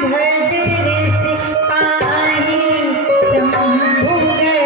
कुंभज ऋषि पाहि शंभु गए।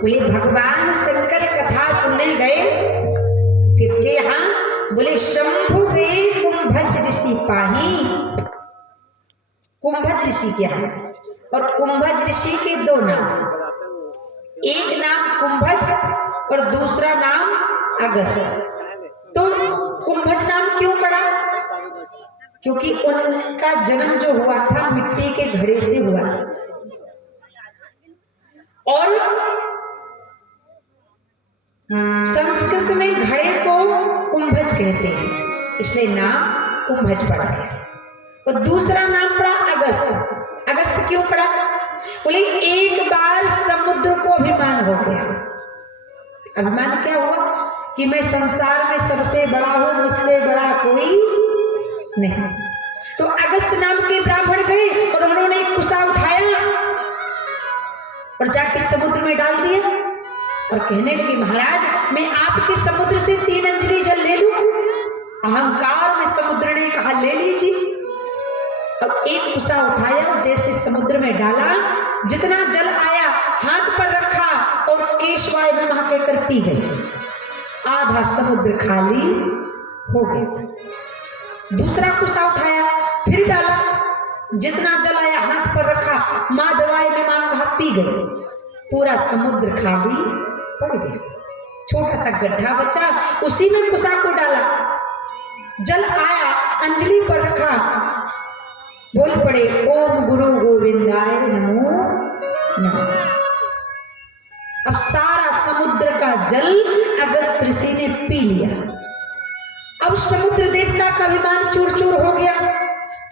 बोले भगवान शंकर कथा सुनने गए किसके यहाँ? बोले शंभु गए कुंभज ऋषि पाही। कुंभज ऋषि के यहाँ। और कुंभज ऋषि के दो नाम, एक नाम कुंभज और दूसरा नाम अगस्त। तो कुंभज नाम क्यों पड़ा? क्योंकि उनका जन्म जो हुआ था मिट्टी के घड़े से हुआ और संस्कृत में घड़े को कुंभज कहते हैं, इसलिए नाम कुंभज पड़ा है। और दूसरा नाम पड़ा अगस्त। अगस्त क्यों पड़ा? बोले एक बार समुद्र को अभिमान हो गया। अभिमान क्या हुआ? कि मैं संसार में सबसे बड़ा हूं, मुझसे बड़ा कोई नहीं। तो अगस्त नाम के ब्राह्मण गए और उन्होंने एक कुसा उठाया और जाके समुद्र में डाल दिया और कहने लगे महाराज मैं आपके समुद्र से 3 अंजलि जल ले लूं। अहंकार में समुद्र ने कहा ले लीजिए। अब एक कुसा उठाया और जैसे समुद्र में डाला, जितना जल आया हाथ पर रखा और केशवाय नमः कहकर पी गई। आधा समुद्र खाली हो गया। दूसरा कुसा उठाया फिर डाला, जितना जल आया हाथ पर रखा, माधवाय नमः कहा पी गई। पूरा समुद्र खाली पड़ गया। छोटा सा गड्ढा बचा, उसी में कुसा को डाला, जल आया अंजलि पर रखा, बोल पड़े ओम गुरु गोविंदाय नमो नमः। अब सारा समुद्र का जल अगस्त ऋषि ने पी लिया। अब समुद्र देवता का अभिमान चूर चूर हो गया,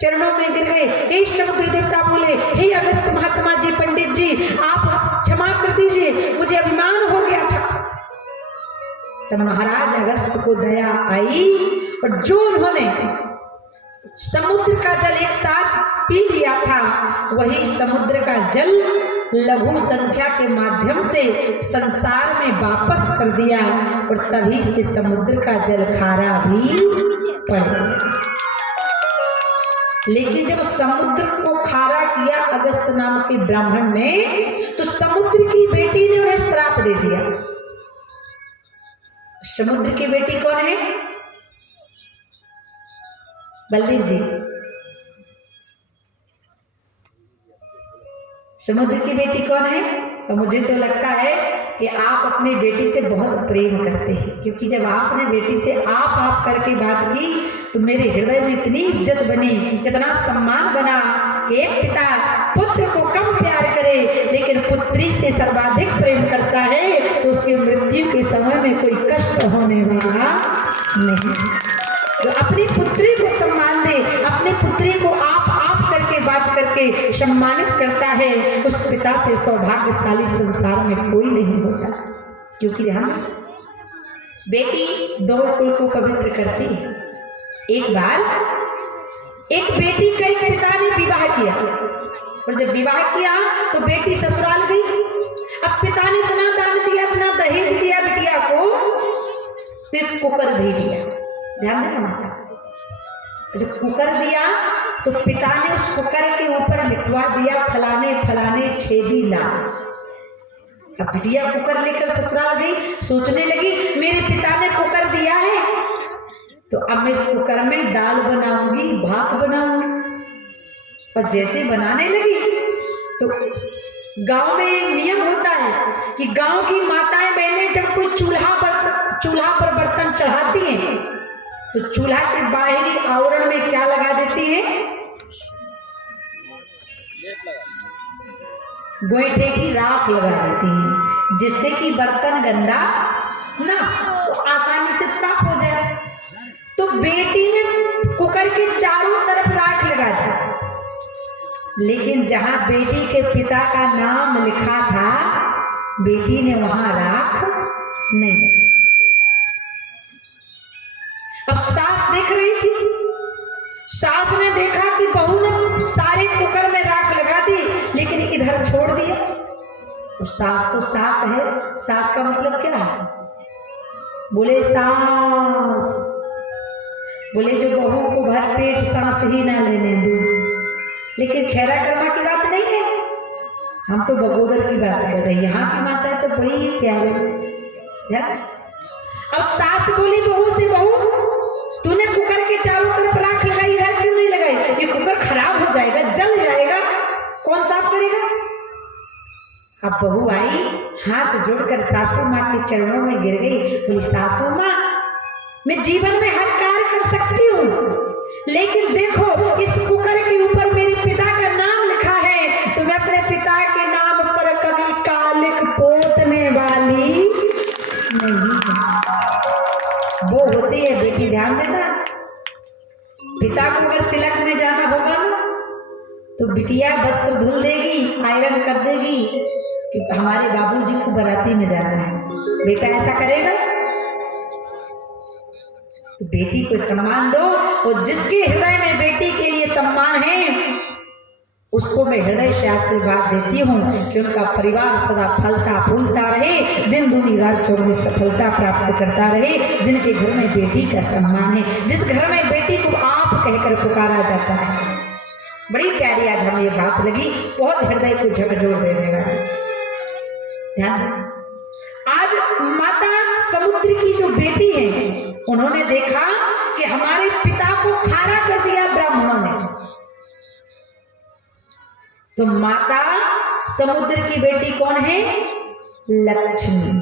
चरणों में गिर गए। हे समुद्र देवता बोले हे अगस्त महात्मा जी, पंडित जी आप क्षमा कर दीजिए, मुझे अभिमान हो गया था। तब महाराज अगस्त को दया आई और जो उन्होंने समुद्र का जल एक साथ पी लिया था वही समुद्र का जल लघु संख्या के माध्यम से संसार में वापस कर दिया और तभी से समुद्र का जल खारा भी पड़ गया। लेकिन जब समुद्र को खारा किया अगस्त नाम के ब्राह्मण ने, तो समुद्र की बेटी ने उन्हें श्राप दे दिया। समुद्र की बेटी कौन है? बलदेव जी। समुद्र की बेटी कौन है? तो मुझे तो लगता है कि आप अपनी बेटी से बहुत प्रेम करते हैं, क्योंकि जब आपने बेटी से आप करके बात की तो मेरे हृदय में इतनी इज्जत बनी, इतना सम्मान बना कि एक पिता पुत्र को कम प्यार करे लेकिन पुत्री से सर्वाधिक प्रेम करता है तो उसकी मृत्यु के समय में कोई कष्ट होने वाला नहीं। तो अपनी पुत्री को सम्मान दे, अपनी पुत्री को आप करके बात करके सम्मानित करता है, उस पिता से सौभाग्यशाली संसार में कोई नहीं होता। क्योंकि हम बेटी दो कुल को पवित्र करती है। एक बार एक बेटी का एक पिता ने विवाह किया और जब विवाह किया तो बेटी ससुराल गई। अब पिता ने इतना दान दिया, अपना दहेज दिया बिटिया को, तो एक कुकर भी दिया। ध्यान देना माता, जब कुकर दिया तो पिता ने उस कुकर के ऊपर लिखवा दिया फलाने फलाने छेदी लाल। अब बिटिया कुकर लेकर ससुराल गई, सोचने लगी मेरे पिता ने कुकर दिया है तो अब मैं इस कुकर में दाल बनाऊंगी, भात बनाऊंगी। और जैसे बनाने लगी तो गांव में एक नियम होता है कि गांव की माताएं बहनें जब कोई चूल्हा पर बर्तन चढ़ाती हैं तो चूल्हा के बाहरी आवरण में क्या लगा देती है? गोईठे की राख लगा देती हैं, जिससे कि बर्तन गंदा ना तो आसानी से साफ हो जाए। तो बेटी ने कुकर के चारों तरफ राख लगा दी, लेकिन जहां बेटी के पिता का नाम लिखा था बेटी ने वहां राख नहीं लगा। अब सास देख रही थी, सास ने देखा कि बहू ने सारे कुकर में राख लगा दी लेकिन इधर छोड़ दिया। तो सास है, सास का मतलब क्या है? बोले सास, बोले जो बहू को भर पेट सांस ही ना लेने दो। लेकिन खैरा कर्मा की बात नहीं है, हम तो बगोदर की बात कर रहे हैं। यहाँ की माता तो बड़ी प्यारी है। अब सास बोली बहू से, बहू तूने कुकर के चारों तरफ राख लगाई, इधर क्यों नहीं लगाई? ये कुकर खराब हो जाएगा, जल जाएगा, कौन साफ करेगा? अब बहू आई, हाथ जोड़कर सासू माँ के चरणों में गिर गई, बोली सासू माँ मैं जीवन में हर कार्य कर सकती हूँ, लेकिन देखो इस कुकर के ऊपर मेरे पिता का नाम लिखा है, तो मैं अपने पिता के नाम पर कभी कालिक पोतने वाली नहीं। वो होती है बेटी, ध्यान देना। पिता को अगर तिलक में जाना होगा ना तो बिटिया वस्त्र धुल देगी, आयरन कर देगी कि हमारे बाबूजी को बाराती में जाना है। बेटा ऐसा करेगा? तो बेटी को सम्मान दो, और जिसके हृदय में बेटी के लिए सम्मान है उसको मैं हृदय से आशीर्वाद देती हूँ कि उनका परिवार सदा फलता फूलता रहे, दिन दूनी रात चौगुनी सफलता प्राप्त करता रहे। जिनके घर में बेटी का सम्मान है, जिस घर में बेटी को आप कहकर पुकारा जाता है। बड़ी प्यारी आज हमें ये बात लगी, बहुत हृदय को झकझोर देने वाली। ध्यान आज माता समुद्र की जो बेटी है उन्होंने देखा कि हमारे पिता को खारा कर दिया ब्राह्मणों ने। तो माता समुद्र की बेटी कौन है? लक्ष्मी।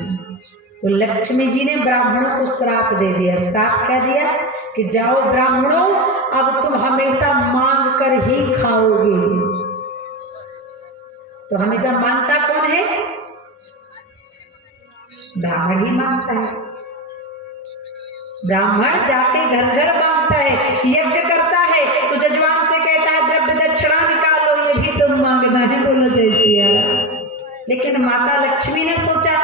तो लक्ष्मी जी ने ब्राह्मणों को श्राप दे दिया। श्राप क्या दिया कि जाओ ब्राह्मणों, अब तुम हमेशा मांग कर ही खाओगे। तो हमेशा मांगता कौन है? ब्राह्मण ही मांगता है। ब्राह्मण जाके घर घर मांगता है, यज्ञ करता है तो जजमान से कहता है द्रव्य दक्षिणा निकालो, ये भी तुम मांगना है, बोलो जय सिया राम। लेकिन माता लक्ष्मी ने सोचा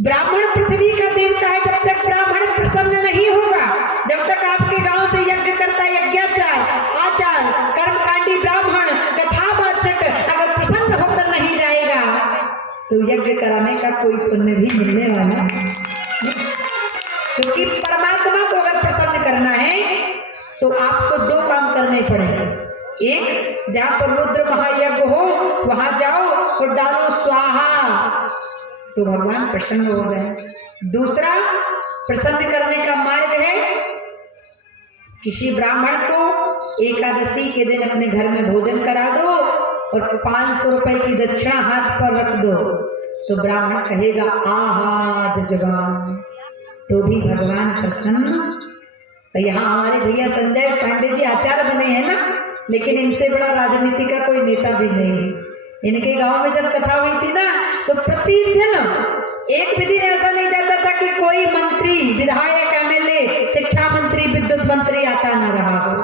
ब्राह्मण पृथ्वी का देवता है, जब तक ब्राह्मण प्रसन्न नहीं होगा, जब तक आपके गांव से यज्ञ करता यज्ञाचार आचार कर्मकांडी ब्राह्मण कथावाचक अगर प्रसन्न होकर नहीं जाएगा तो यज्ञ कराने का कोई पुण्य भी मिलने वाला है। क्योंकि परमात्मा को अगर प्रसन्न करना है तो आपको दो काम करने पड़ेंगे। एक, जहां पर रुद्र महायज्ञ हो वहां जाओ और डालो स्वाहा, तो भगवान प्रसन्न हो जाए। दूसरा, प्रसन्न करने का मार्ग है किसी ब्राह्मण को एकादशी के दिन अपने घर में भोजन करा दो और 500 रुपए की दक्षिणा हाथ पर रख दो, तो ब्राह्मण कहेगा आहा जजमान, तो भी भगवान प्रसन्न। तो यहाँ हमारे भैया संजय पांडे जी आचार्य बने हैं ना, लेकिन इनसे बड़ा राजनीति का कोई नेता भी नहीं है। इनके गांव में जब कथा हुई थी ना तो प्रतिदिन एक भी दिन ऐसा नहीं जाता था कि कोई मंत्री, विधायक, एमएलए, शिक्षा मंत्री, विद्युत मंत्री आता ना रहा हो।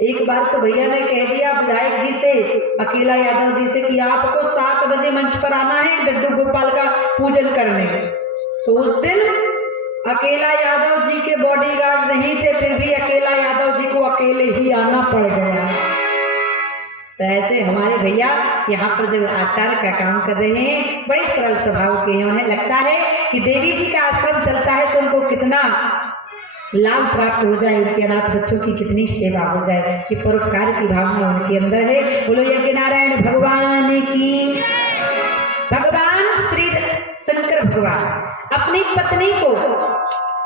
एक बार तो भैया ने कह दिया विधायक जी से, अकेला यादव जी से, कि आपको 7 बजे मंच पर आना है डड्डू गोपाल का पूजन करने में। तो उस दिन अकेला यादव जी के बॉडीगार्ड नहीं थे, फिर भी अकेला यादव जी को अकेले ही आना पड़ गया। तो ऐसे हमारे भैया यहाँ पर जो आचार्य का काम कर रहे हैं बड़े सरल स्वभाव के हैं। उन्हें लगता है कि देवी जी का आश्रम चलता है तो उनको कितना लाभ प्राप्त हो जाए, उनके अनाथ बच्चों की कितनी सेवा हो जाए, ये परोपकार की भावना उनके अंदर है। बोलो यज्ञ नारायण भगवान की। भगवान श्री शंकर भगवान अपनी पत्नी को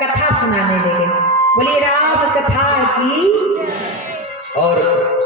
कथा सुनाने लगे। बोलिए राम कथा की। और